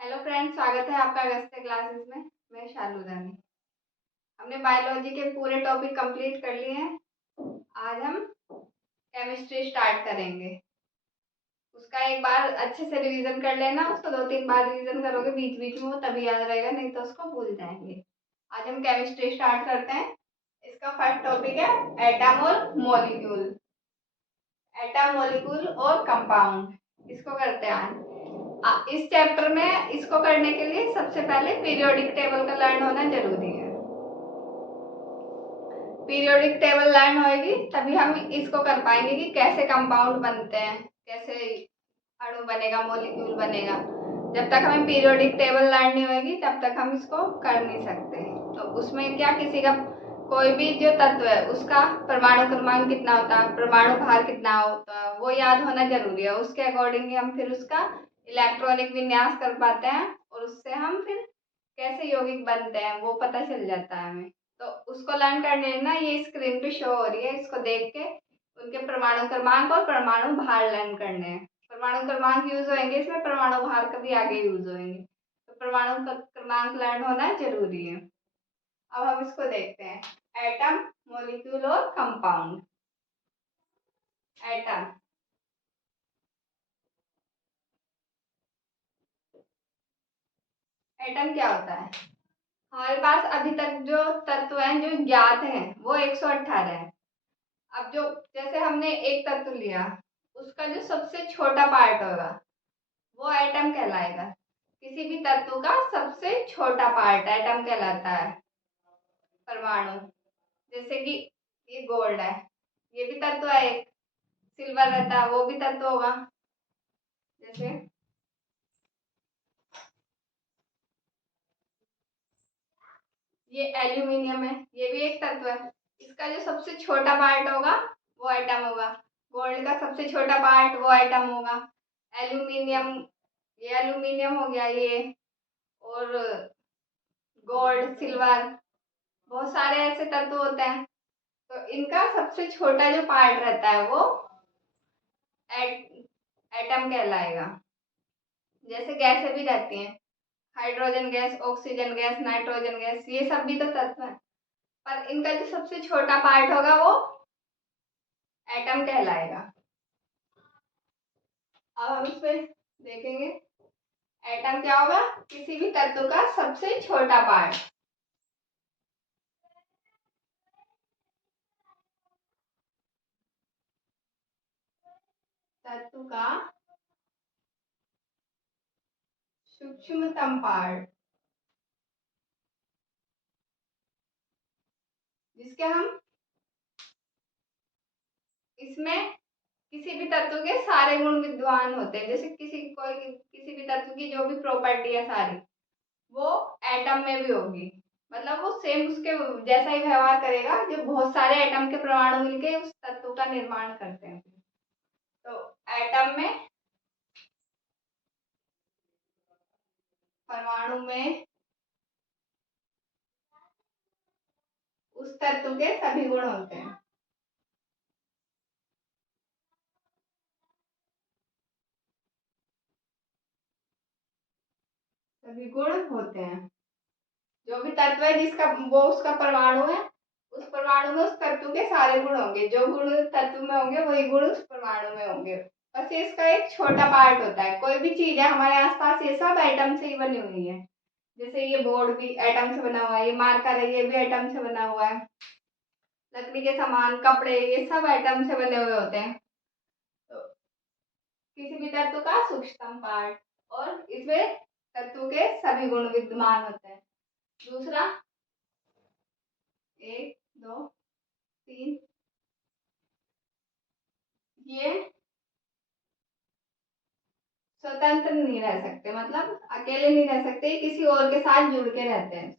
Hello friends, स्वागत है आपका अगस्त्य क्लासेस में। मैं शालू रानी। हमने बायोलॉजी के पूरे टॉपिक कंप्लीट कर लिए हैं। आज हम केमिस्ट्री स्टार्ट करेंगे। उसका एक बार अच्छे से रिवीजन कर लेना। उसको 2-3 बार रिवीजन करोगे बीच बीच में, वो तभी याद रहेगा, नहीं तो उसको भूल जाएंगे। आज हम केमिस्ट्री स्टार्ट करते हैं। इसका फर्स्ट टॉपिक है एटम और मॉलिक्यूल। एटम, मॉलिक्यूल और कंपाउंड, इसको करते हैं आज। इस चैप्टर में इसको करने के लिए सबसे पहले पीरियोडिक टेबल का लर्न होना जरूरी है। पीरियोडिक टेबल लर्न होएगी तभी हम इसको कर पाएंगे कि कैसे कंपाउंड बनते हैं, कैसे अणु बनेगा, मॉलिक्यूल बनेगा। जब तक हमें पीरियोडिक टेबल लर्न नहीं होगी तब तक हम इसको कर नहीं सकते। तो उसमें क्या, किसी का कोई भी जो तत्व है उसका परमाणु क्रमांक कितना होता है, परमाणु भार कितना होता है, वो याद होना जरूरी है। उसके अकॉर्डिंग हम फिर उसका इलेक्ट्रॉनिक विन्यास कर पाते हैं और उससे हम फिर कैसे यौगिक बनते हैं वो पता चल जाता है हमें। तो उसको लर्न करने ना, ये स्क्रीन पे शो हो रही है, इसको देख के उनके परमाणु क्रमांक और परमाणु भार लर्न करने हैं। परमाणु क्रमांक यूज होंगे इसमें, परमाणु भार कभी आगे यूज होंगे। तो परमाणु क्रमांक लर्न होना जरूरी है। अब हम इसको देखते हैं, एटम, मॉलिक्यूल और कंपाउंड। एटम, एटम क्या होता है? हमारे पास अभी तक जो तत्व हैं जो ज्ञात हैं वो 118 है। अब जो, जैसे हमने एक तत्व लिया, उसका जो सबसे छोटा पार्ट होगा वो एटम कहलाएगा। किसी भी तत्व का सबसे छोटा पार्ट एटम कहलाता है। परमाणु, जैसे कि ये गोल्ड है, ये भी तत्व है। एक सिल्वर रहता है, वो भी तत्व होगा। जैसे ये एल्यूमिनियम है, ये भी एक तत्व है। इसका जो सबसे छोटा पार्ट होगा वो एटम होगा। गोल्ड का सबसे छोटा पार्ट वो एटम होगा। एल्यूमिनियम, ये एल्यूमिनियम हो गया ये। और गोल्ड, सिल्वर, बहुत सारे ऐसे तत्व होते हैं। तो इनका सबसे छोटा जो पार्ट रहता है वो एटम कहलाएगा। जैसे गैसें भी रहती हैं, hydrogen gas, oxygen gas, nitrogen gas, ये सब भी तो तत्व है। पर इनका जो सबसे छोटा पार्ट होगा वो एटम कहलाएगा। अब हम इसमें देखेंगे एटम क्या होगा, किसी भी तत्व का सबसे छोटा पार्ट। तत्व का सूक्ष्मतम पार्ट, जिसके हम इसमें किसी भी तत्व के सारे गुण विद्यमान होते हैं। जैसे किसी भी तत्व की जो भी प्रॉपर्टी है सारी, वो एटम में भी होगी। मतलब वो सेम उसके जैसा ही व्यवहार करेगा। जो बहुत सारे एटम के परमाणु मिलके उस तत्व का निर्माण करते हैं। तो एटम में, परमाणु में उस तत्व के सभी गुण होते हैं। सभी गुण होते हैं। जो भी तत्व है जिसका वो उसका परमाणु है, उस परमाणु में उस तत्व के सारे गुण होंगे। जो गुण तत्व में होंगे वही गुण उस परमाणु में होंगे। बस ये इसका एक छोटा पार्ट होता है। कोई भी चीज है हमारे आसपास, ये सब एटम से ही बनी हुई है। जैसे ये बोर्ड भी एटम से बना हुआ है, ये मार्कर है ये भी एटम से बना हुआ है। लकड़ी के सामान, कपड़े, ये सब एटम से बने हुए होते हैं। तो किसी भी तत्व का सूक्ष्मतम पार्ट, और इसमें तत्व के सभी गुण विद्यमान होते हैं। दूसरा, 1, 2, 3, ये स्वतंत्र नहीं रह सकते, मतलब अकेले नहीं रह सकते, किसी और के साथ जुड़ के रहते हैं।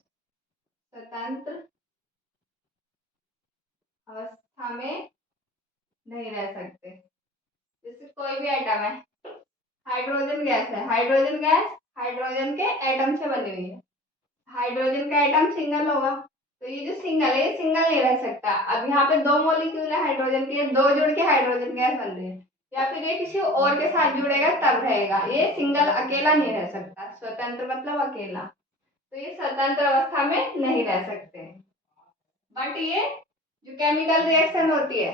स्वतंत्र अवस्था में नहीं रह सकते। जैसे कोई भी एटम है, हाइड्रोजन गैस है, हाइड्रोजन गैस हाइड्रोजन के एटम से बनी हुई है। हाइड्रोजन का एटम सिंगल होगा, तो ये जो सिंगल है ये सिंगल नहीं रह सकता। अब यहाँ पे 2 मॉलिक्यूल है हाइड्रोजन के, 2 जुड़ के हाइड्रोजन गैस बन रही है। या फिर ये किसी और के साथ जुड़ेगा तब रहेगा। ये सिंगल अकेला नहीं रह सकता। स्वतंत्र मतलब अकेला, तो ये स्वतंत्र अवस्था में नहीं रह सकते। बट ये जो केमिकल रिएक्शन होती है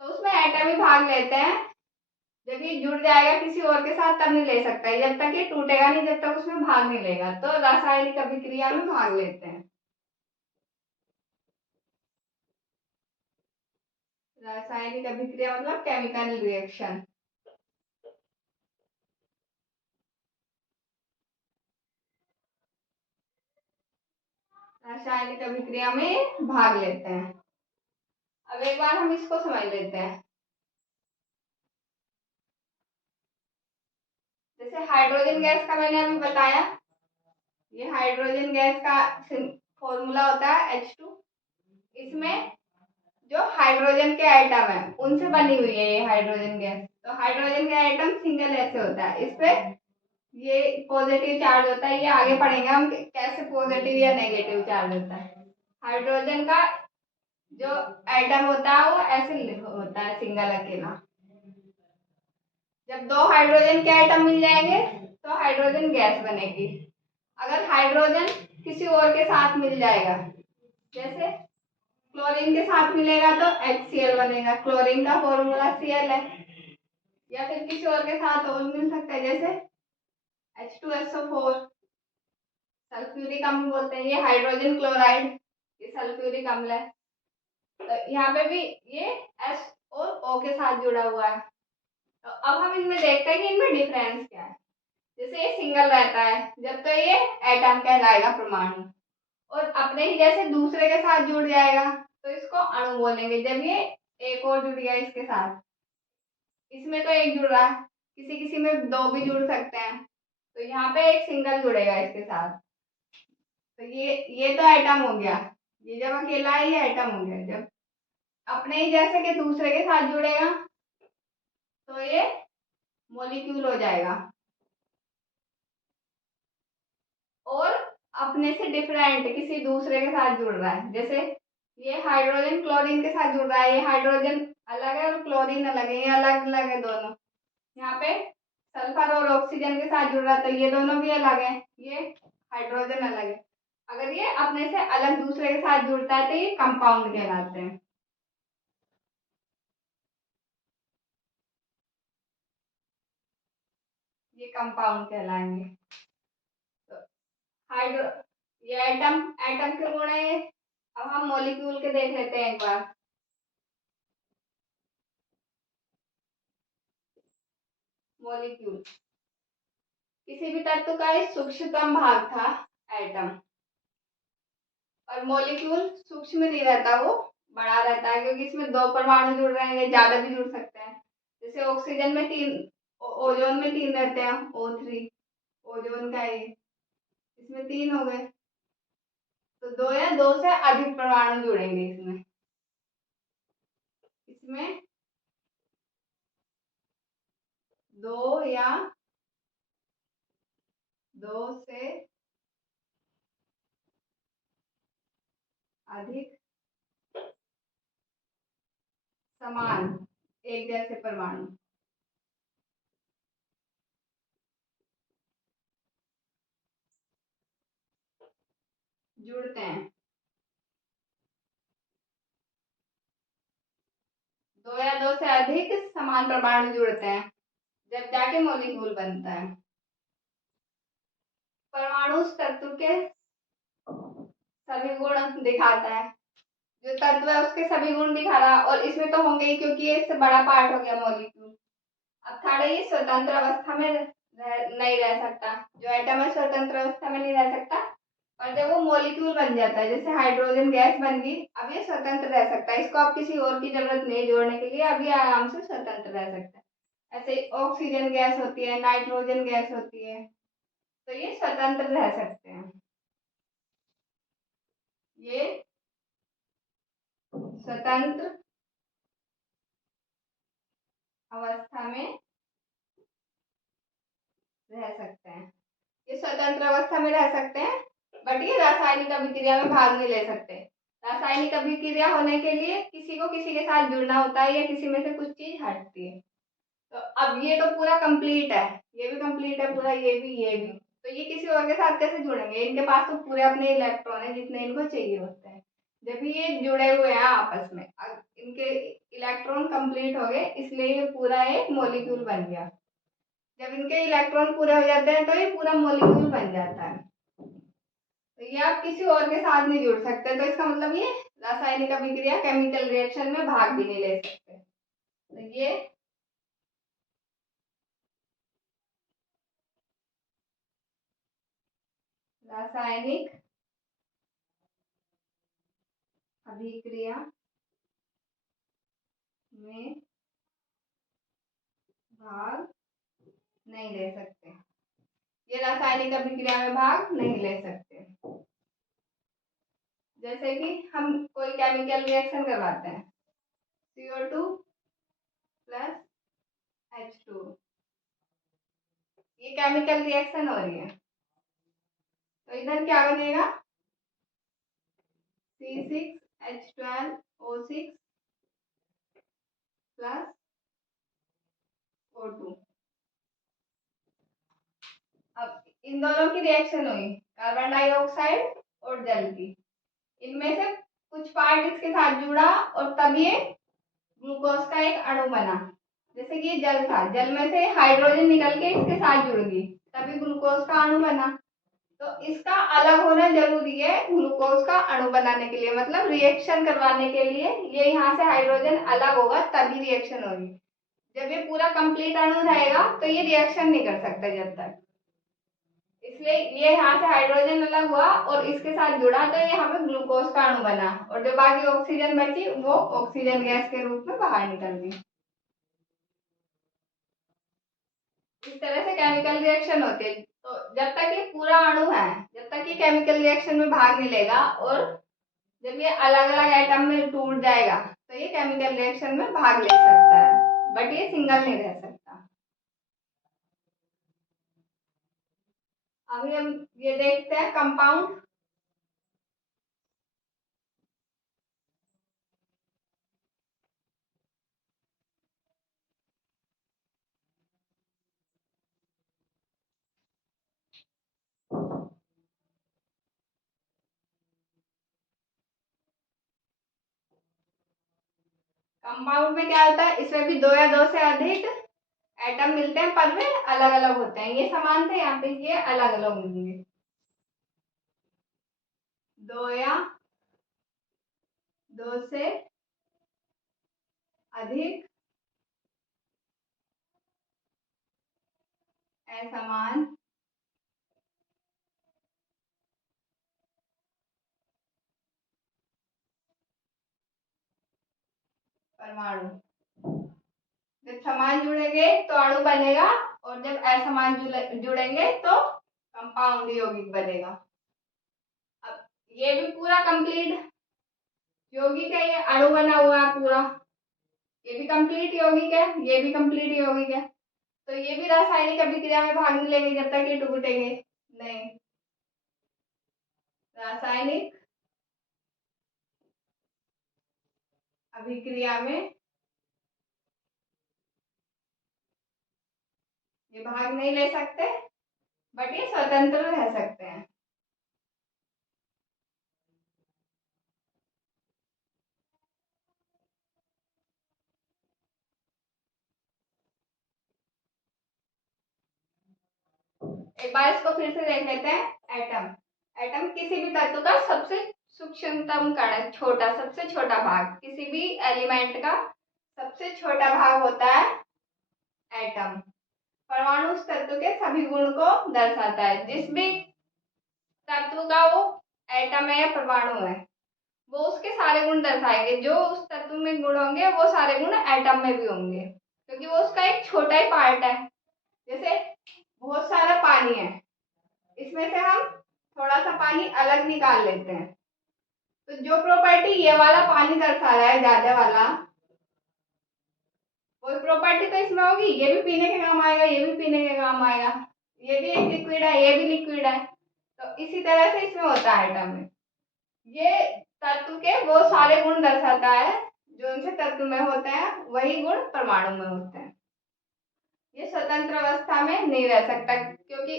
तो उसमें एटम ही भाग लेते हैं। जब ये जुड़ जाएगा किसी और के साथ तब नहीं ले सकता, जब तक ये टूटेगा नहीं, जब तक उसमें भाग नहीं लेगा। तो रासायनिक अभिक्रिया में भाग लेते हैं। रासायनिक अभिक्रिया मतलब केमिकल रिएक्शन। रासायनिक अभिक्रिया में भाग लेते हैं। अब एक बार हम इसको समझ लेते हैं। जैसे हाइड्रोजन गैस का मैंने अभी बताया, ये हाइड्रोजन गैस का फॉर्मूला होता है H2। इसमें जो हाइड्रोजन के आइटम है उनसे बनी हुई है ये हाइड्रोजन गैस। तो हाइड्रोजन का आइटम सिंगल ऐसे होता है, इस पे ये पॉजिटिव चार्ज होता है। ये आगे पढ़ेंगे हम कैसे पॉजिटिव या नेगेटिव चार्ज होता है। हाइड्रोजन का जो एटम होता है वो ऐसे होता है, सिंगल अकेला। जब दो हाइड्रोजन के एटम मिल जाएंगे तो हाइड्रोजन गैस बनेगी। अगर हाइड्रोजन किसी और के साथ मिल जाएगा, जैसे क्लोरीन के साथ मिलेगा तो HCl बनेगा, क्लोरीन का फॉर्मूला Cl है। या फिर किसी और के साथ और मिल सकता है, जैसे H2SO4, सल्फ्यूरिक अम्ल बोलते हैं। ये हाइड्रोजन क्लोराइड, ये सल्फ्यूरिक अम्ल है। तो यहाँ पे भी ये S और O के साथ जुड़ा हुआ है। तो अब हम इनमें देखते हैं कि इनमें डिफरेंस क्या है। जैसे ये सिंगल रहता है जब तो ये एटम कहलाएगा, परमाणु। और अपने ही जैसे दूसरे के साथ जुड़ जाएगा तो इसको अणु बोलेंगे। जब ये एक और जुड़ गया इसके साथ, इसमें तो एक जुड़ रहा है, किसी किसी में दो भी जुड़ सकते हैं, तो यहाँ पे एक सिंगल जुड़ेगा इसके साथ। तो ये तो एटम हो गया। ये जब अकेला है ये एटम हो गया। जब अपने ही जैसे के दूसरे के साथ जुड़ेगा तो ये मॉलिक्यूल हो जाएगा। और अपने से डिफरेंट किसी दूसरे के साथ जुड़ रहा है, जैसे ये हाइड्रोजन क्लोरीन के साथ जुड़ रहा है। ये हाइड्रोजन अलग है और क्लोरीन अलग है, ये अलग अलग है दोनों। यहाँ पे सल्फर और ऑक्सीजन के साथ जुड़ रहा है तो ये दोनों भी अलग है, ये हाइड्रोजन अलग है। अगर ये अपने से अलग दूसरे के साथ जुड़ता है तो ये कंपाउंड कहलाते हैं। ये कंपाउंड कहलाएंगे। तो हाइड्रो ये एटम एटम के गुण है। अब हम मॉलिक्यूल के देख लेते हैं एक बार। मॉलिक्यूल किसी भी तत्व का एक सूक्ष्मतम भाग था एटम। और मॉलिक्यूल सूक्ष्म नहीं रहता, वो बड़ा रहता है, क्योंकि इसमें दो परमाणु जुड़ रहे हैं या ज्यादा भी जुड़ सकते हैं। जैसे ऑक्सीजन में तीन, ओजोन में तीन रहते हैं, O3 ओजोन का ये, इसमें तीन हो गए। तो दो या दो से अधिक परमाणु जुड़ेंगे इसमें। इसमें दो या दो से अधिक समान एक जैसे परमाणु जुड़ते हैं। दो या दो से अधिक समान परमाणु जुड़ते हैं जब जाके मॉलिक्यूल बनता है। परमाणु उस तत्व के सभी गुण दिखाता है। जो तत्व है उसके सभी गुण दिखा रहा, और इसमें तो होंगे ही क्योंकि ये इससे बड़ा पार्ट हो गया मॉलिक्यूल। अब थर्ड, ये स्वतंत्र अवस्था में नहीं रह सकता। जो एटम है स्वतंत्र अवस्था में नहीं रह सकता, और जब वो मॉलिक्यूल बन जाता है, जैसे हाइड्रोजन गैस बन गई, अब ये स्वतंत्र रह सकता है। इसको अब किसी और की जरूरत नहीं जोड़ने के लिए, अब ये आराम से स्वतंत्र रह सकता है। ऐसे ऑक्सीजन गैस होती है, नाइट्रोजन गैस होती है, तो ये स्वतंत्र रह सकते हैं। ये स्वतंत्र अवस्था में रह सकते हैं। ये स्वतंत्र अवस्था में रह सकते हैं, बट ये रासायनिक अभिक्रिया में भाग नहीं ले सकते। रासायनिक अभिक्रिया होने के लिए किसी को किसी के साथ जुड़ना होता है, या किसी में से कुछ चीज हटती है। तो अब ये तो पूरा कंप्लीट है, ये भी कंप्लीट है पूरा, ये भी। तो ये किसी और के साथ कैसे जुड़ेंगे? इनके पास तो पूरे अपने इलेक्ट्रॉन है जितने इनको चाहिए होते हैं। जब ये जुड़े हुए हैं आपस में, अब इनके इलेक्ट्रॉन कंप्लीट हो गए, इसलिए ये पूरा एक मॉलिक्यूल बन गया। जब इनके इलेक्ट्रॉन पूरे हो जाते हैं तो ये पूरा मॉलिक्यूल बन जाता है। तो ये आप किसी और के साथ नहीं जुड़ सकते, तो इसका मतलब ये रासायनिक अभिक्रिया केमिकल रिएक्शन में भाग भी नहीं ले सकते। तो ये रासायनिक अभिक्रिया में भाग नहीं ले सकते, ये रासायनिक अभिक्रिया में भाग नहीं ले सकते। जैसे कि हम कोई केमिकल रिएक्शन करवाते हैं, CO2 प्लस H2, ये केमिकल रिएक्शन हो रही है, तो इधर क्या बनेगा? C6H12O6 plus O2। अब इन दोनों की रिएक्शन हुई, कार्बन डाइऑक्साइड और जल की, इनमें से कुछ पार्ट इसके साथ जुड़ा और तब ये ग्लूकोज का एक अणु बना। जैसे कि ये जल था, जल में से हाइड्रोजन निकल के इसके साथ जुड़ गई, तभी ग्लूकोज का अणु बना। तो इसका अलग होना जरूरी है ग्लूकोज का अणु बनाने के लिए, मतलब रिएक्शन करवाने के लिए ये यहाँ से हाइड्रोजन अलग होगा तभी रिएक्शन होगी। जब ये पूरा कंप्लीट अणु रहेगा तो ये रिएक्शन नहीं कर सकता जब तक, इसलिए ये यहाँ से हाइड्रोजन अलग हुआ और इसके साथ जुड़ा तो ये यहाँ पे ग्लूकोज का अणु बना, और जो बाकी ऑक्सीजन बची वो ऑक्सीजन गैस के रूप में बाहर निकल गई। इस तरह से केमिकल रिएक्शन होती है। तो जब तक ये पूरा अणु है, जब तक ये केमिकल रिएक्शन में भाग नहीं लेगा, और जब ये अलग अलग एटम में टूट जाएगा तो ये केमिकल रिएक्शन में भाग ले सकता है, बट ये सिंगल नहीं रह सकता। अभी हम ये देखते हैं कंपाउंड। कंपाउंड में क्या होता है, इसमें भी दो या दो से अधिक एटम मिलते हैं पर वे अलग अलग होते हैं। ये समान थे, यहाँ पे ये अलग अलग होंगे। दो या दो से अधिक असमान परमाणु, जब समान जुड़ेंगे तो अणु बनेगा, और जब असमान जुड़ेंगे तो कंपाउंड यौगिक बनेगा। अब ये भी पूरा कंप्लीट यौगिक है, ये अणु बना हुआ है पूरा, ये भी कंप्लीट यौगिक है, ये भी कंप्लीट यौगिक है। तो ये भी रासायनिक अभिक्रिया में भाग नहीं लेंगे जब तक ये टूटेंगे नहीं। रासायनिक अभिक्रिया में ये भाग नहीं ले सकते, बट ये स्वतंत्र रह सकते हैं। एक बार इसको फिर से देख लेते हैं। एटम, एटम किसी भी तत्व का सबसे सूक्ष्मतम कण, छोटा, सबसे छोटा भाग, किसी भी एलिमेंट का सबसे छोटा भाग होता है एटम। परमाणु उस तत्व के सभी गुण को दर्शाता है। जिस भी तत्व का वो एटम है या परमाणु है, वो उसके सारे गुण दर्शाएंगे। जो उस तत्व में गुण होंगे वो सारे गुण एटम में भी होंगे, क्योंकि वो उसका एक छोटा ही पार्ट है। जैसे बहुत सारा पानी है, इसमें से हम थोड़ा सा पानी अलग निकाल लेते हैं, तो जो प्रॉपर्टी ये वाला पानी दर्शा रहा है, ज्यादा वाला, वही प्रॉपर्टी तो इसमें होगी। ये भी पीने के काम आएगा, ये भी पीने के काम आएगा, ये भी एक लिक्विड है, ये भी लिक्विड है। तो इसी तरह से इसमें होता है एटम में, ये तत्व के वो सारे गुण दर्शाता है जो उनसे तत्व में होते हैं, वही गुण परमाणु में होते हैं। ये स्वतंत्र अवस्था में नहीं रह सकता, क्योंकि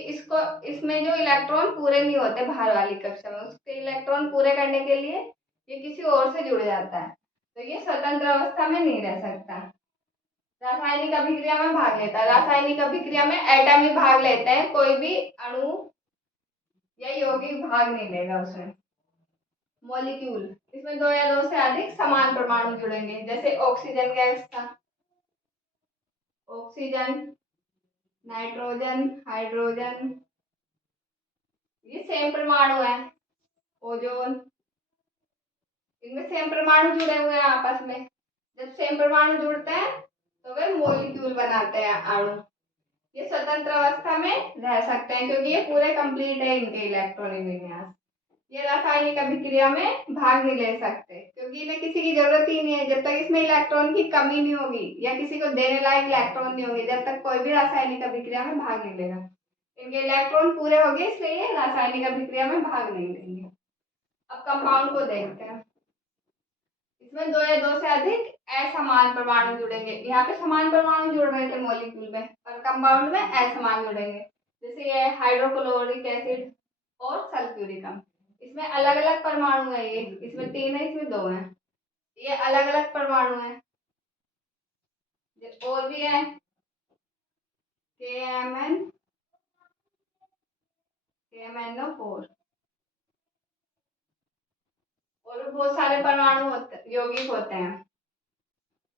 इसमें जो इलेक्ट्रॉन पूरे नहीं होते बाहर वाली कक्षा में, उसके इलेक्ट्रॉन पूरे करने के लिए ये किसी और से जुड़ जाता है, तो ये स्वतंत्र अवस्था में नहीं रह सकता। रासायनिक अभिक्रिया में भाग लेता है। रासायनिक अभिक्रिया में एटम ही भाग लेते हैं, कोई भी अणु या यौगिक भाग नहीं लेगा उसमें। मॉलिक्यूल, इसमें दो या दो से अधिक समान परमाणु जुड़ेंगे, जैसे ऑक्सीजन गैस था, ऑक्सीजन, नाइट्रोजन, हाइड्रोजन, ये सेम परमाणु है। ओजोन, इनमें सेम परमाणु जुड़े हुए हैं आपस में। जब सेम परमाणु जुड़ते हैं तो वे मॉलिक्यूल बनाते हैं, अणु। ये स्वतंत्र अवस्था में रह सकते हैं क्योंकि ये पूरे कंप्लीट है इनके इलेक्ट्रॉनिक विन्यास। ये रासायनिक अभिक्रिया में भाग नहीं ले सकते क्योंकि इन्हें किसी की जरूरत ही नहीं है। जब तक इसमें इलेक्ट्रॉन की कमी नहीं होगी या किसी को देने लायक इलेक्ट्रॉन नहीं होंगे, जब तक कोई भी रासायनिक अभिक्रिया में भाग नहीं लेगा। इनके इलेक्ट्रॉन पूरे हो गए, इसलिए ये रासायनिक अभिक्रिया में भाग नहीं लेंगे। अब कंपाउंड को देखते हैं। इसमें दो या दो से अधिक असमान परमाणु जुड़ेंगे। यहाँ पे समान परमाणु जुड़ रहे थे मॉलिक्यूल में, पर कंपाउंड में असमान जुड़ेंगे। जैसे ये हाइड्रोक्लोरिक एसिड और सल्फ्यूरिक अम्ल, इसमें अलग अलग परमाणु है। ये इसमें 3 है, इसमें 2 है। ये अलग अलग परमाणु है। और भी है KMN, KMNO4, और भी बहुत सारे परमाणु होते, यौगिक होते हैं।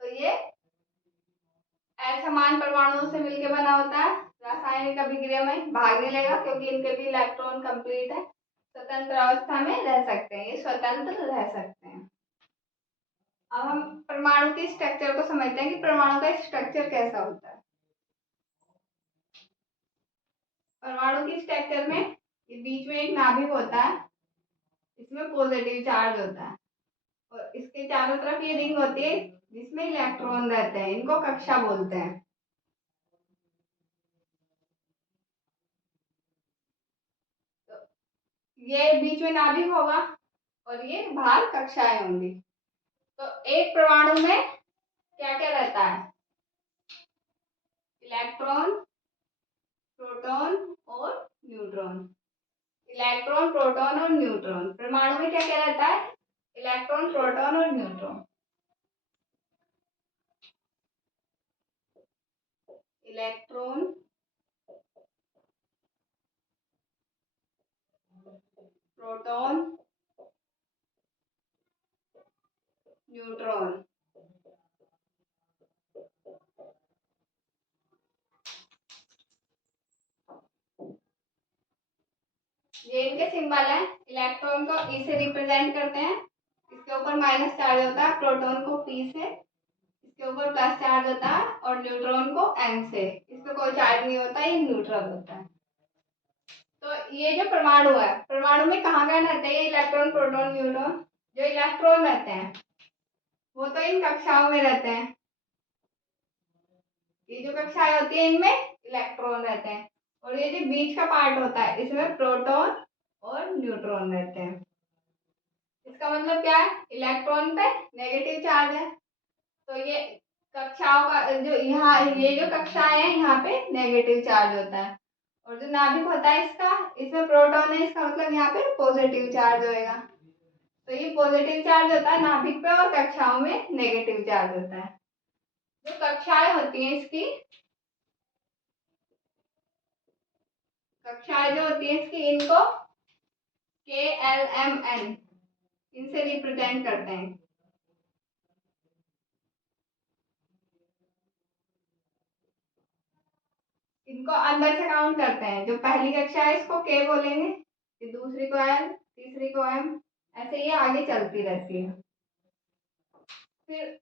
तो ये असमान परमाणुओं से मिलकर बना होता है। रासायनिक अभिक्रिया में भाग नहीं लेगा क्योंकि इनके भी इलेक्ट्रॉन कंप्लीट है। स्वतंत्र अवस्था में रह सकते हैं, ये स्वतंत्र रह सकते हैं। अब हम परमाणु की स्ट्रक्चर को समझते हैं कि परमाणु का स्ट्रक्चर कैसा होता है। परमाणु की स्ट्रक्चर में ये बीच में एक नाभिक होता है, इसमें पॉजिटिव चार्ज होता है, और इसके चारों तरफ ये रिंग होती है जिसमें इलेक्ट्रॉन रहते हैं। इनको कक्षा बोलते हैं। तो ये बीच में नाभिक होगा और ये बाहर कक्षाएं होंगी। तो एक परमाणु में क्या क्या रहता है? इलेक्ट्रॉन, प्रोटॉन और न्यूट्रॉन। इलेक्ट्रॉन, प्रोटॉन और न्यूट्रॉन। परमाणु में क्या क्या रहता है? इलेक्ट्रॉन, प्रोटॉन और न्यूट्रॉन। Electron, proton, neutron. ये इनके सिंबल है। इलेक्ट्रॉन को E से रिप्रेजेंट करते हैं, इसके ऊपर माइनस चार्ज होता है। प्रोटॉन को P से, इसके ऊपर प्लस चार्ज होता है। और न्यूट्रॉन को N से, इस पे कोई चार्ज नहीं होता, ये न्यूट्रल होता है। तो ये जो परमाणु है, परमाणु में कहाँ कहाँ रहते हैं इलेक्ट्रॉन, प्रोटॉन, न्यूट्रॉन? जो इलेक्ट्रॉन रहते हैं वो तो इन कक्षाओं में रहते हैं। ये जो कक्षाएं होती है इनमें इलेक्ट्रॉन रहते हैं, और ये जो बीच का पार्ट होता है इसमें प्रोटॉन और न्यूट्रॉन रहते हैं। इसका मतलब क्या है? इलेक्ट्रॉन पे नेगेटिव चार्ज है, तो ये कक्षाओं का जो यहाँ ये जो कक्षाएं हैं यहाँ पे नेगेटिव चार्ज होता है। और जो नाभिक होता है इसका, इसमें प्रोटॉन है, इसका मतलब यहाँ पे पॉजिटिव चार्ज होएगा। तो ये पॉजिटिव चार्ज होता है नाभिक पे और कक्षाओं में नेगेटिव चार्ज होता है। जो कक्षाएं होती हैं इसकी, कक्षाएं जो होती है इसकी, इनको KLMN इनसे रिप्रेजेंट करते हैं। इनको अंदर से काउंट करते हैं। जो पहली कक्षा है इसको K बोलेंगे, फिर दूसरी को L, तीसरी को M, ऐसे ये आगे चलती रहती है। फिर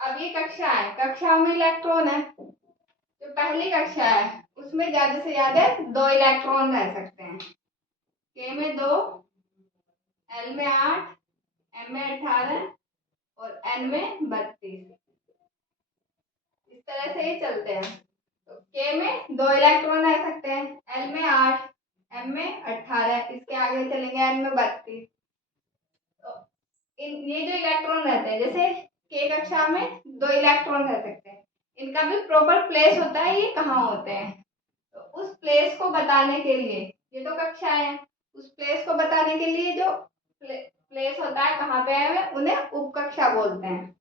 अब ये कक्षा है, कक्षाओं में इलेक्ट्रॉन है। जो पहली कक्षा है उसमें ज्यादा से ज्यादा 2 इलेक्ट्रॉन रह सकते हैं। K में 2, L में 8, M में 18 और N में 32। इस तरह से ये चलते हैं। तो K में 2 इलेक्ट्रॉन रह सकते हैं, L में 8, M में 18, इसके आगे चलेंगे N में 32। तो ये जो इलेक्ट्रॉन रहते हैं, जैसे K कक्षा में 2 इलेक्ट्रॉन रह सकते हैं, इनका भी प्रॉपर प्लेस होता है, ये कहाँ होते हैं। तो उस प्लेस को बताने के लिए, ये तो कक्षाएं हैं, उस प्लेस को बताने के लिए जो प्लेस होता है कहाँ पे है उन्हें उपकक्षा बोलते हैं।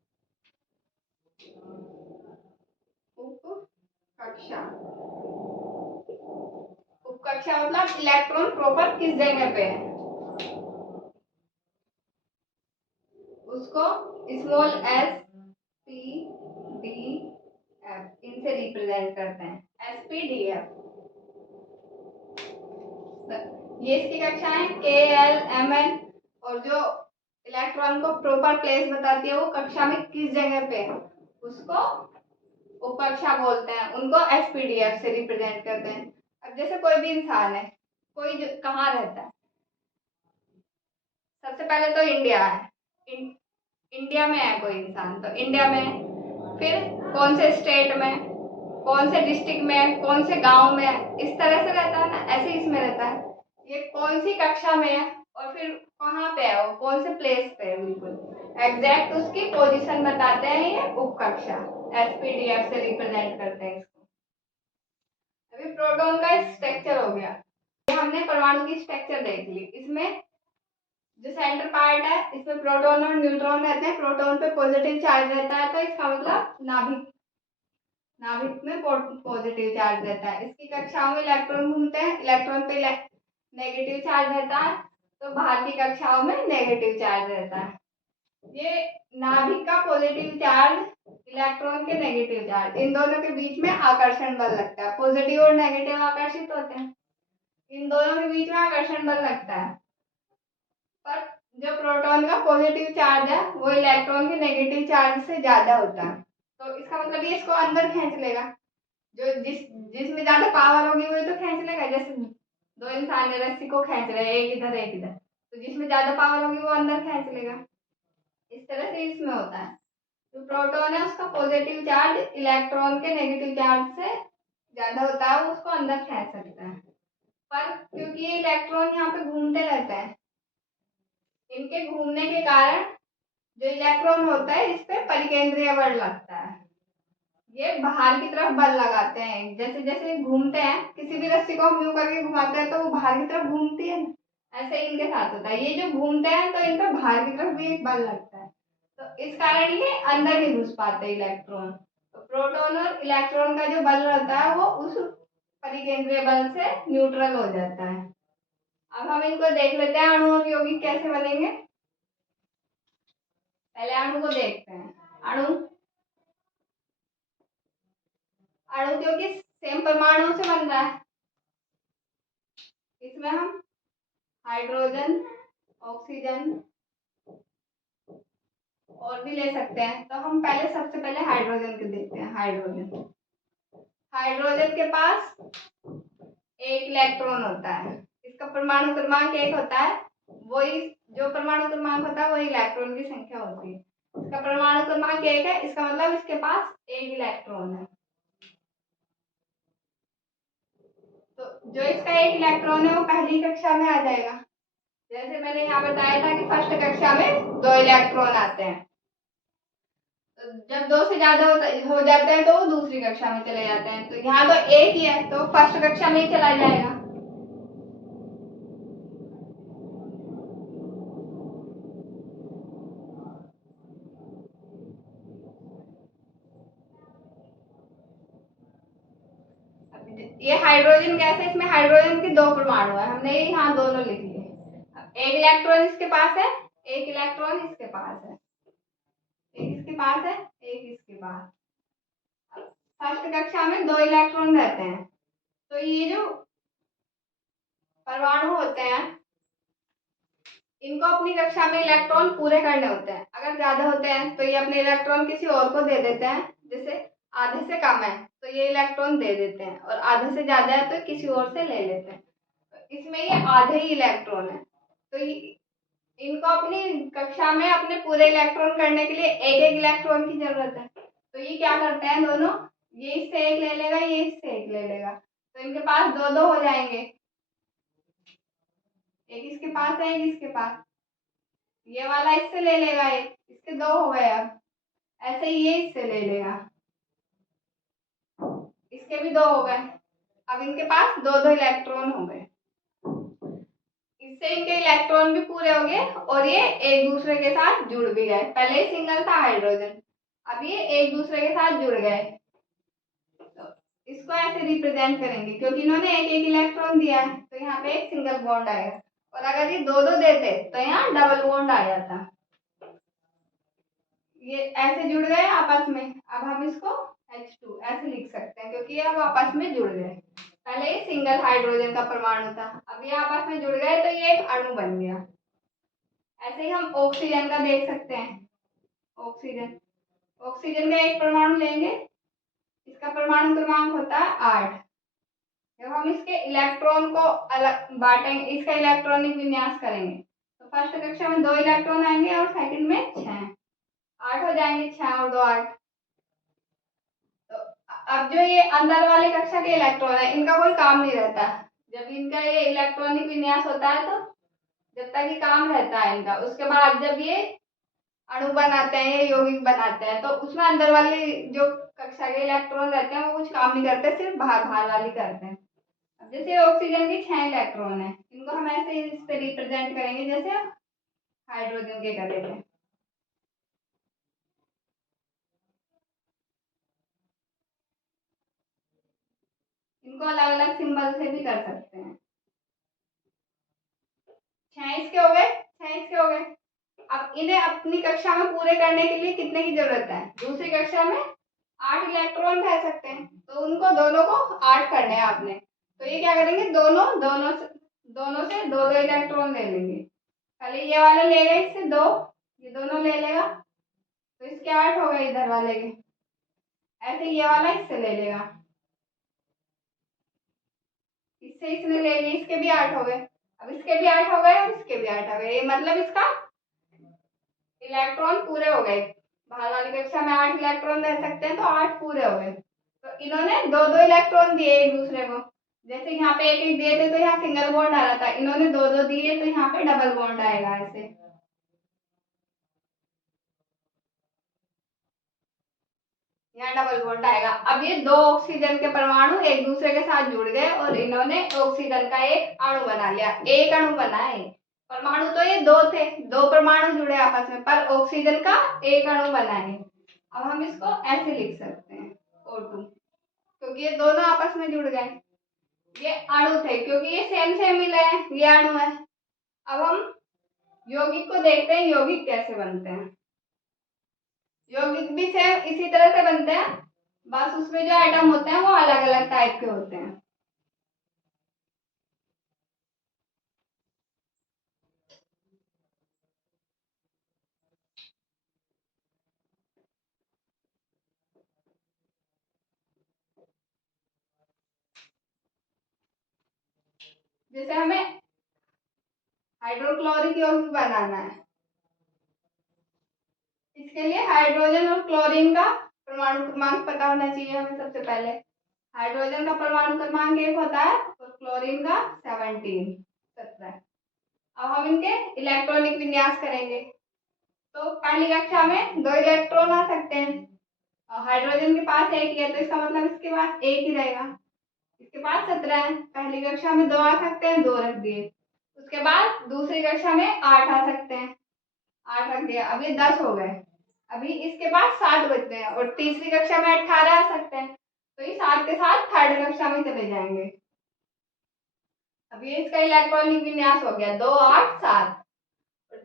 उपकक्षा, उपकक्षा मतलब इलेक्ट्रॉन प्रॉपर किस जगह पे है उसको small S P D F इनसे रिप्रेजेंट करते हैं, एस पी डी एफ। ये इसकी कक्षाएं के एल एम एन, और जो इलेक्ट्रॉन को प्रॉपर प्लेस बताती है वो कक्षा में किस जगह पे है उसको उपकक्षा बोलते हैं, उनको एसपीडीएफ से रिप्रेजेंट करते हैं। अब जैसे कोई भी इंसान है, कोई कहाँ रहता है, सबसे पहले तो इंडिया है, इंडिया में है कोई इंसान तो इंडिया में, फिर कौन से स्टेट में, कौन से डिस्ट्रिक्ट में, कौन से गांव में, इस तरह से रहता है ना, ऐसे इसमें रहता है। ये कौन सी कक्षा में है और फिर कहाँ पे है वो, कौन से प्लेस पे है, बिल्कुल एग्जैक्ट उसकी पोजीशन बताते हैं ये उपकक्षा, एसपीडीएफ से रिप्रेजेंट करते हैं इसको। अभी प्रोटॉन का स्ट्रक्चर हो गया, हमने परमाणु की स्ट्रक्चर देख ली। इसमें जो सेंटर पार्ट है इसमें प्रोटॉन और न्यूट्रॉन रहते हैं, प्रोटॉन पे पॉजिटिव चार्ज रहता है तो इसका मतलब नाभिक, नाभिक में पॉजिटिव चार्ज रहता है। इसकी कक्षाओं में इलेक्ट्रॉन घूमते हैं, इलेक्ट्रॉन पे नेगेटिव चार्ज रहता है, तो बाहर की कक्षाओं में नेगेटिव चार्ज रहता है। ये नाभिक का पॉजिटिव चार्ज, इलेक्ट्रॉन के नेगेटिव चार्ज, इन दोनों के बीच में आकर्षण बल लगता है, पॉजिटिव और नेगेटिव आकर्षित होते हैं, इन दोनों के बीच में आकर्षण बल लगता है। पर जो प्रोटॉन का पॉजिटिव चार्ज है वो इलेक्ट्रॉन के नेगेटिव चार्ज से ज्यादा होता है, तो इसका मतलब ये इसको अंदर खींच लेगा। जो जिसमें ज्यादा पावर होगी वही तो खींच लेगा। जैसे दो इंसान ने रस्सी को खींच रहे हैं, एक इधर एक इधर, तो जिसमें ज्यादा पावर होगी वो अंदर खींच लेगा। इस तरह से इसमें होता है। जो प्रोटॉन है उसका पॉजिटिव चार्ज इलेक्ट्रॉन के नेगेटिव चार्ज से ज्यादा होता है, वो उसको अंदर खींच सकता है। पर क्योंकि ये इलेक्ट्रॉन यहाँ पे घूमते रहते हैं, इनके घूमने के कारण जो इलेक्ट्रॉन होता है इस पे परिकेंद्रीय बल लगता है, ये बाहर की तरफ बल लगाते हैं। जैसे जैसे घूमते हैं, किसी भी रस्सी को हम यूं करके घुमाते हैं तो वो बाहर की तरफ घूमती है ना, ऐसे इनके साथ होता है। ये जो घूमते हैं तो इन पर बाहर की तरफ भी एक बल लगता है, तो इस कारण ये अंदर नहीं घुस पाते इलेक्ट्रॉन। तो प्रोटॉन और इलेक्ट्रॉन का जो बल रहता है वो उस परिकेंद्रीय बल से न्यूट्रल हो जाता है। अब हम इनको देख लेते हैं, अणु और यौगिक कैसे बनेंगे। पहले अणु को देखते हैं। अणु, अणु क्योंकि सेम परमाणु से बन रहा है, इसमें हम हाइड्रोजन, ऑक्सीजन और भी ले सकते हैं। तो हम पहले सबसे पहले हाइड्रोजन को देखते हैं। हाइड्रोजन, हाइड्रोजन के पास एक इलेक्ट्रॉन होता है, इसका परमाणु क्रमांक 1 होता है, वही जो परमाणु क्रमांक होता है वही इलेक्ट्रॉन की संख्या होती है। इसका परमाणु क्रमांक 1 है, इसका मतलब इसके पास एक इलेक्ट्रॉन है। तो जो इसका एक इलेक्ट्रॉन है वो पहली कक्षा में आ जाएगा। जैसे मैंने यहाँ बताया था कि फर्स्ट कक्षा में 2 इलेक्ट्रॉन आते हैं, तो जब 2 से ज्यादा हो जाते हैं तो वो दूसरी कक्षा में चले जाते हैं। तो यहाँ तो एक ही है तो फर्स्ट कक्षा में ही चला जाएगा। ये हाइड्रोजन गैस है, इसमें हाइड्रोजन के 2 परमाणु है, हमने यहाँ दोनों लिख लिए। एक इलेक्ट्रॉन इसके पास है, एक इलेक्ट्रॉन इसके पास है, एक इसके पास है, एक इसके पास। फर्स्ट कक्षा में 2 इलेक्ट्रॉन रहते हैं, तो ये जो परमाणु होते हैं इनको अपनी कक्षा में इलेक्ट्रॉन पूरे करने होते हैं। अगर ज्यादा होते हैं तो ये अपने इलेक्ट्रॉन किसी और को दे देते हैं, जैसे आधे से कम है तो ये इलेक्ट्रॉन दे देते हैं, और आधे से ज्यादा है तो किसी और से ले लेते हैं। तो इसमें ये आधे ही इलेक्ट्रॉन है, तो इनको अपनी कक्षा में अपने पूरे इलेक्ट्रॉन करने के लिए एक एक इलेक्ट्रॉन की जरूरत है। तो ये क्या करते हैं दोनों, ये इससे एक ले लेगा, ये इससे एक ले लेगा, तो इनके पास 2-2 हो जाएंगे। एक इसके पास है, एक इसके पास, ये वाला इससे ले लेगा एक, इसके 2 हो गए। अब ऐसे ही ये इससे ले लेगा, इसके भी 2 हो गए। अब इनके पास 2-2 इलेक्ट्रॉन हो गए। इससे इनके इलेक्ट्रॉन भी पूरे हो गए और ये एक दूसरे के साथ जुड़ भी गए। पहले ही सिंगल था हाइड्रोजन, अब ये एक दूसरे के साथ जुड़ गए। तो इसको ऐसे रिप्रेजेंट करेंगे क्योंकि इन्होंने एक एक इलेक्ट्रॉन दिया है, तो यहाँ पे एक सिंगल बॉन्ड आएगा। और अगर ये 2-2 देते तो यहाँ डबल बॉन्ड आ जाता। ये ऐसे जुड़ गए आपस में। अब हम इसको H2 ऐसे लिख सकते हैं क्योंकि ये अब आपस में जुड़ गए। पहले ये सिंगल हाइड्रोजन का परमाणु था, अब ये आपस में जुड़ गए तो ये एक अणु बन गया। ऐसे ही हम ऑक्सीजन का देख सकते हैं। ऑक्सीजन ऑक्सीजन का एक परमाणु लेंगे, इसका परमाणु क्रमांक होता है 8। जब हम इसके इलेक्ट्रॉन को अलग बांटेंगे, इसका इलेक्ट्रॉनिक विन्यास करेंगे, तो फर्स्ट कक्षा में 2 इलेक्ट्रॉन आएंगे और सेकंड में 6, 8 हो जाएंगे। 6 और 2 8। तो अब जो ये अंदर वाले कक्षा के इलेक्ट्रॉन है, इनका कोई काम नहीं रहता। जब इनका ये इलेक्ट्रॉनिक विन्यास होता है तो जब तक ये काम रहता है इनका, उसके बाद जब ये अणु बनाते हैं या यौगिक बनाते हैं तो उसमें अंदर वाले जो कक्षा के इलेक्ट्रॉन रहते हैं वो कुछ काम नहीं करते, सिर्फ बाहर बाहर वाली करते हैं। अब जैसे ऑक्सीजन के 6 इलेक्ट्रॉन है, इनको हम ऐसे इस पे रिप्रेजेंट करेंगे जैसे हाइड्रोजन के कर थे। इनको अलग अलग सिंबल से भी कर सकते हैं। 6 इसके हो गए, 6 इसके हो गए। अब इन्हें अपनी कक्षा में पूरे करने के लिए कितने की जरूरत है? दूसरी कक्षा में 8 इलेक्ट्रॉन रह सकते हैं, तो उनको दोनों को 8 करने हैं आपने। तो ये क्या करेंगे, दोनों से 2-2 इलेक्ट्रॉन ले लेंगे। पहले ये वाला लेगा इससे 2, ये दोनों ले लेगा तो इसके 8 हो गए इधर वाले के। ऐसे ये वाला इससे ले लेगा, इससे इसने ले ली, इसके भी 8 हो गए। अब इसके भी 8 हो गए और इसके भी 8 हो गए, मतलब इसका इलेक्ट्रॉन पूरे हो गए। बाहर वाली कक्षा में 8 इलेक्ट्रॉन रह सकते हैं, तो 8 पूरे हो गए। तो इन्होंने 2-2 इलेक्ट्रॉन दिए एक दूसरे को। जैसे यहाँ पे एक एक दिए थे तो यहाँ सिंगल बॉन्ड आ रहा था, इन्होंने 2-2 दिए तो यहाँ पे डबल बॉन्ड आएगा ऐसे। यहाँ डबल बॉन्ड आएगा। अब ये 2 ऑक्सीजन के परमाणु एक दूसरे के साथ जुड़ गए और इन्होंने ऑक्सीजन का एक अणु बना लिया। एक अणु बना है, परमाणु तो ये 2 थे, 2 परमाणु जुड़े आपस में, पर ऑक्सीजन का एक अणु बना है। अब हम इसको ऐसे लिख सकते हैं O2, क्योंकि ये दोनों आपस में जुड़ गए। ये अणु थे क्योंकि ये सेम सेम मिले हैं, ये अणु है। अब हम यौगिक को देखते हैं, यौगिक कैसे बनते हैं। यौगिक भी सेम इसी तरह से बनते हैं, बस उसमें जो एटम होते हैं वो अलग अलग टाइप के होते हैं। जैसे हमें हाइड्रोक्लोरिक यौगिक बनाना है, इसके लिए हाइड्रोजन और क्लोरीन का परमाणु क्रमांक पता होना चाहिए हमें। सबसे पहले हाइड्रोजन का परमाणु क्रमांक 1 होता है और क्लोरीन का 17। अब हम इनके इलेक्ट्रॉनिक विन्यास करेंगे। तो पहली कक्षा में 2 इलेक्ट्रॉन आ सकते हैं और हाइड्रोजन के पास एक ही है, तो इसका मतलब इसके पास एक ही रहेगा। इसके पास 17 है, पहली कक्षा में 2 आ सकते हैं, 2 रख दिए। उसके बाद दूसरी कक्षा में 8 आ सकते हैं, 8 रख दिया। अब ये 10 हो गए। अभी इसके पास 7 बच गए और तीसरी कक्षा में 18 आ सकते हैं, तो ये 7 के साथ थर्ड कक्षा में चले जाएंगे। अब ये इसका इलेक्ट्रॉनिक विन्यास हो गया 2 8 7।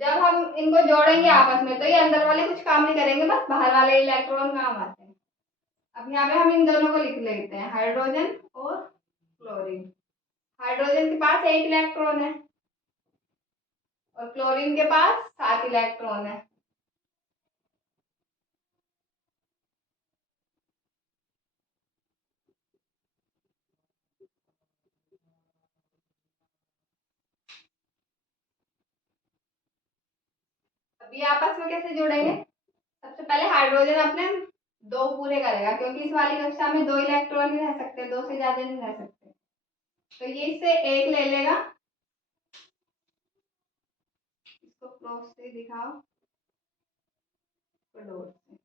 जब हम इनको जोड़ेंगे आपस में तो ये अंदर वाले कुछ काम नहीं करेंगे, बस बाहर वाले इलेक्ट्रॉन काम आते हैं। अब यहाँ पे हम इन दोनों को लिख लेते हैं, हाइड्रोजन और क्लोरीन। हाइड्रोजन के पास 1 इलेक्ट्रॉन है और क्लोरीन के पास 7 इलेक्ट्रॉन है। अब ये आपस में कैसे जुड़ेंगे? सबसे पहले हाइड्रोजन अपने 2 पूरे करेगा, क्योंकि इस वाली कक्षा में 2 इलेक्ट्रॉन ही रह सकते, 2 से ज्यादा नहीं रह सकते। तो ये इससे 1 ले लेगा, इसको क्रॉस से दिखाओ, डॉट से।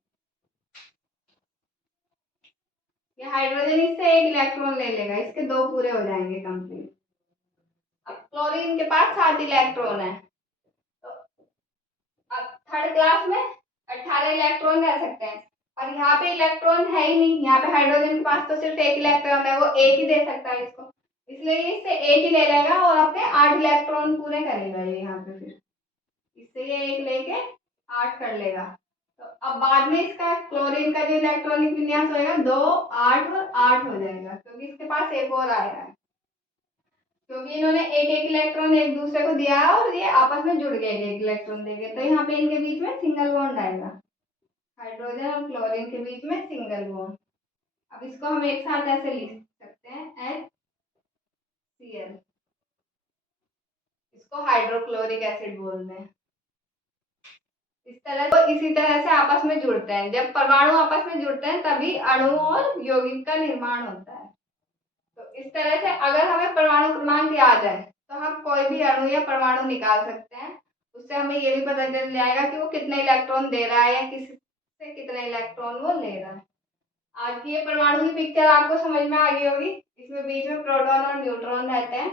ये हाइड्रोजन इससे एक इलेक्ट्रॉन ले लेगा, इसके दो पूरे हो जाएंगे कंप्लीट। अब क्लोरीन के पास 7 इलेक्ट्रॉन है, तो अब थर्ड क्लास में 18 इलेक्ट्रॉन रह सकते हैं, और यहाँ पे इलेक्ट्रॉन है ही नहीं, यहाँ पे हाइड्रोजन के पास तो सिर्फ एक इलेक्ट्रॉन है, वो एक ही दे सकता है इसको, इसलिए इससे एक ही ले लेगा और अपने 8 इलेक्ट्रॉन पूरे करेगा ये यहाँ पे। फिर इससे ये एक लेके 8 कर लेगा। तो अब बाद में इसका क्लोरीन का जो इलेक्ट्रॉनिक विन्यास होएगा 2, 8 और 8 हो जाएगा, क्योंकि इसके पास एक और आया है, क्योंकि इन्होंने एक एक इलेक्ट्रॉन एक दूसरे को दिया है और ये आपस में जुड़ गए एक इलेक्ट्रॉन देके, तो यहाँ पे इनके बीच में सिंगल बॉन्ड आएगा, हाइड्रोजन और क्लोरीन के बीच में सिंगल बॉन्ड। अब इसको हम एक साथ ऐसे लिख सकते हैं HCl, इसको हाइड्रोक्लोरिक एसिड बोलते हैं। इस तरह तो इसी तरह से आपस में जुड़ते हैं, जब परमाणु आपस में जुड़ते हैं तभी अणु और यौगिक का निर्माण होता है। तो इस तरह से अगर हमें परमाणु क्रमांक याद है तो हम कोई भी अणु या परमाणु निकाल सकते हैं, उससे हमें ये भी पता चल जाएगा कि वो कितने इलेक्ट्रॉन दे रहा है या किससे कितने इलेक्ट्रॉन वो ले रहा है। आज की ये परमाणु की पिक्चर आपको समझ में आ गई होगी। इसमें बीच में प्रोटॉन और न्यूट्रॉन रहते हैं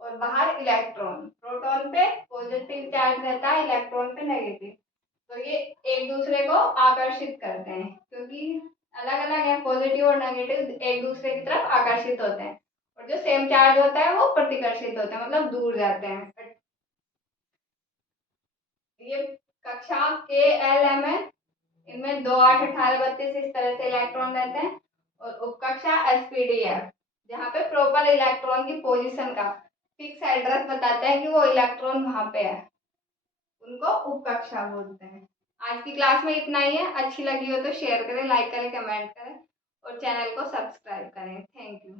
और बाहर इलेक्ट्रॉन, प्रोटॉन पे पॉजिटिव चार्ज रहता है, इलेक्ट्रॉन पे नेगेटिव। तो ये एक दूसरे को आकर्षित करते हैं, क्योंकि अलग अलग है, पॉजिटिव और नेगेटिव एक दूसरे की तरफ आकर्षित होते हैं, और जो सेम चार्ज होता है वो प्रतिकर्षित होता है, मतलब दूर जाते हैं। ये कक्षा के एल एम एन, इनमें 2, 8, 18, 32 इस तरह से इलेक्ट्रॉन रहते हैं, और उपकक्षा एसपीडीएफ जहाँ पे प्रॉपर इलेक्ट्रॉन की पोजीशन का फिक्स एड्रेस बताता है कि वो इलेक्ट्रॉन वहां पे है, उनको उपकक्षा बोलते हैं। आज की क्लास में इतना ही है, अच्छी लगी हो तो शेयर करें, लाइक करें, कमेंट करें और चैनल को सब्सक्राइब करें। Thank you.